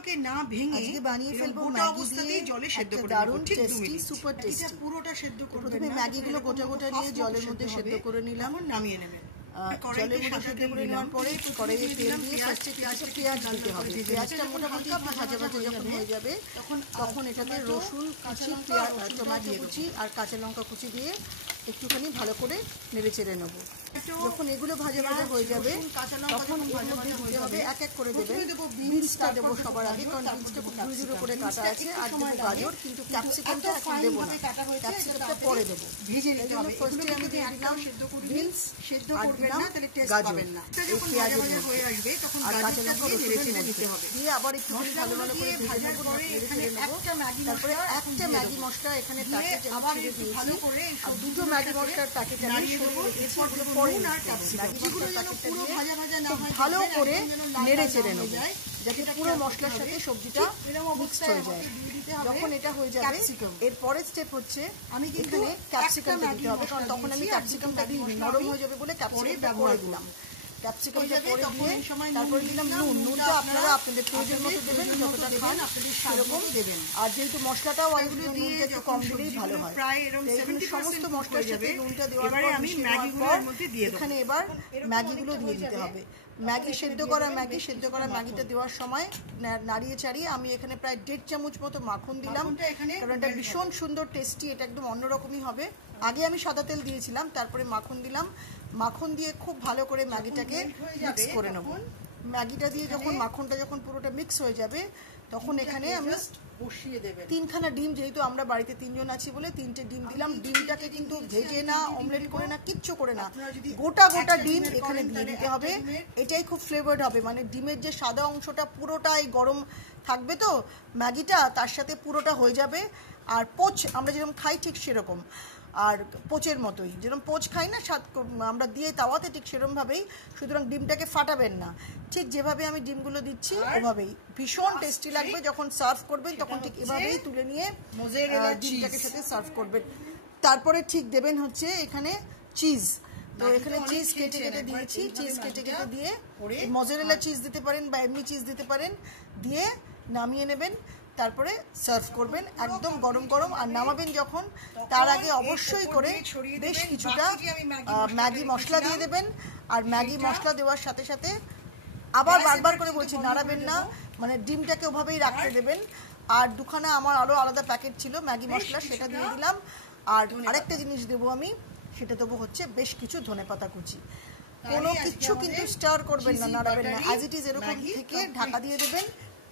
ডিমগুলোকে না ভেঙে আজকে বানিয়ে ফেলবো গোটা অবস্থাতেই জলে সেদ্ধ করে নেব। ঠিক 2 মিনিট সুপার টেস্টি। এটা পুরোটা সেদ্ধ করবেন প্রথমে না, ম্যাগিগুলো গোটা গোটা নিয়ে জলের মধ্যে সেদ্ধ করে নিলাম, নামিয়ে নেবেন। জলের মধ্যে সেদ্ধ করে নেওয়ার পরে কড়াইয়ে তেল দিয়ে ফার্স্টে পেঁয়াজ দিতে হবে। পেঁয়াজটা মোটামুটি একটু ভাজা ভাজা যখন হয়ে যাবে তখন এটাতে রসুন কুচি, টমেটো কুচি আর কাঁচা লঙ্কা কুচি দিয়ে একটুখানি ভালো করে নেড়ে চেড়ে নেবো। যখন এগুলো ভাজা ভাজা হয়ে যাবে তখন এর মধ্যে দিতে হবে, এক এক করে দেবে। বিনসটা দেবো সবার আগে, কারণ বিনসটা খুব ঝুড়ো ঝুড়ো করে কাটা আছে, আর দেবো গাজর, কিন্তু ক্যাপসিকামটা এখন দেবো না, ক্যাপসিকামটা পরে দেবো। ভেজে নিতে হবে। ফার্স্টে আমি দিয়ে দিলাম বিনস, সেদ্ধ করবেন না, তাহলে টেস্ট গাজর, পাবেন না। এই পেঁয়াজের হয়ে আসবে তখন আর কাঁচা লঙ্কা রসুন দিতে হবে। দিয়ে আবার একটু ভালো ভালো করে ভেজে নেবো, নেড়ে চেড়ে নেবো। তারপরে একটা ম্যাগি মশলা এখানে প্যাকেট আমি ছেড়ে দিয়েছি, আর দুটো ম্যাগি মশলার প্যাকেট আমি সরিয়ে রেখেছি, ওগুলো পরে ম্যাগি মশলার প্যাকেটটা দিয়ে খুব ভালো করে নেড়ে চেড়ে নেবো, যাতে পুরো মশলার সাথে সবজিটা মিক্সড হয়ে যায়। যখন এটা হয়ে যাবে এর পরের স্টেপ হচ্ছে আমি এখানে ক্যাপসিকামটা দিতে হবে, কারণ তখন আমি ক্যাপসিকামটা দিইনি, নরম হয়ে যাবে বলে ক্যাপসিকামটা পরে দিলাম। ক্যাপসিকামটা পরে দিয়ে তারপরে দিলাম নুন। নুনটা আপনারা আপনাদের প্রয়োজন মতো দেবেন, যতটা খান সেরকম দেবেন। আর যেহেতু মশলাটাও অনেকগুলো, নুনটা একটু কম দিলেই ভালো হয়। এখানে সমস্ত মশলার সাথে নুনটা দেওয়ার পর এখানে এবার ম্যাগিগুলো দিয়ে দিতে হবে। ম্যাগি সেদ্ধ করা ম্যাগিটা দেওয়ার সময় নাড়িয়ে চাড়িয়ে আমি এখানে প্রায় 1.5 চামচ মতো মাখন দিলাম, কারণ এটা ভীষণ সুন্দর টেস্টি, এটা একদম অন্যরকমই হবে। আগে আমি সাদা তেল দিয়েছিলাম, তারপরে মাখন দিলাম। মাখন দিয়ে খুব ভালো করে ম্যাগিটাকে মিক্স করে নেব। ম্যাগিটা দিয়ে যখন মাখনটা যখন পুরোটা মিক্স হয়ে যাবে তখন এখানে আমি বসিয়ে দেবেন 3খানা ডিম, যেহেতু আমরা বাড়িতে 3 জন আছি বলে 3টে ডিম দিলাম। ডিমটাকে কিন্তু ভেজে না, অমলেট করে না, কিচ্ছু করে না, গোটা গোটা ডিম এখানে দিয়ে দিতে হবে। এটাই খুব ফ্লেভার্ড হবে, মানে ডিমের যে সাদা অংশটা পুরোটাই গরম থাকবে, তো ম্যাগিটা তার সাথে পুরোটা হয়ে যাবে। আর পোচ আমরা যেরকম খাই ঠিক সেরকম, আর পোচের মতোই যেরকম পোচ খাই না স্বাদ আমরা দিয়ে তাওয়াতে, ঠিক সেরকমভাবেই। সুতরাং ডিমটাকে ফাটাবেন না, ঠিক যেভাবে আমি ডিমগুলো দিচ্ছি ওভাবেই। ভীষণ টেস্টি লাগবে। যখন সার্ভ করবেন তখন ঠিক এভাবেই তুলে নিয়ে ডিমটাকে সাথে সার্ভ করবেন। তারপরে ঠিক দেবেন হচ্ছে এখানে চিজ। তো এখানে চিজ কেটে কেটে দিয়েছি, চিজ কেটে কেটে দিয়ে মজারেলা চিজ দিতে পারেন বা এমনি চিজ দিতে পারেন, দিয়ে নামিয়ে নেবেন। তারপরে সার্ভ করবেন একদম গরম গরম। আর নামাবেন যখন, তার আগে অবশ্যই করে বেশ কিছুটা ম্যাগি মশলা দিয়ে দেবেন। আর ম্যাগি মশলা দেওয়ার সাথে সাথে আবার বারবার করে বলছি, নাড়াবেন না, মানে ডিমটাকে ওভাবেই রাখতে দেবেন। আর দুখানা আমার আরও আলাদা প্যাকেট ছিল ম্যাগি মশলা, সেটা দিয়ে দিলাম। আর আরেকটা জিনিস দেবো আমি, সেটা দেবো হচ্ছে বেশ কিছু ধনেপাতা কুচি। কোনো কিছু কিন্তু স্টার করবেন না, নাড়াবেন না, অ্যাজ ইট ইজ এরকম থেকে ঢাকা দিয়ে দেবেন।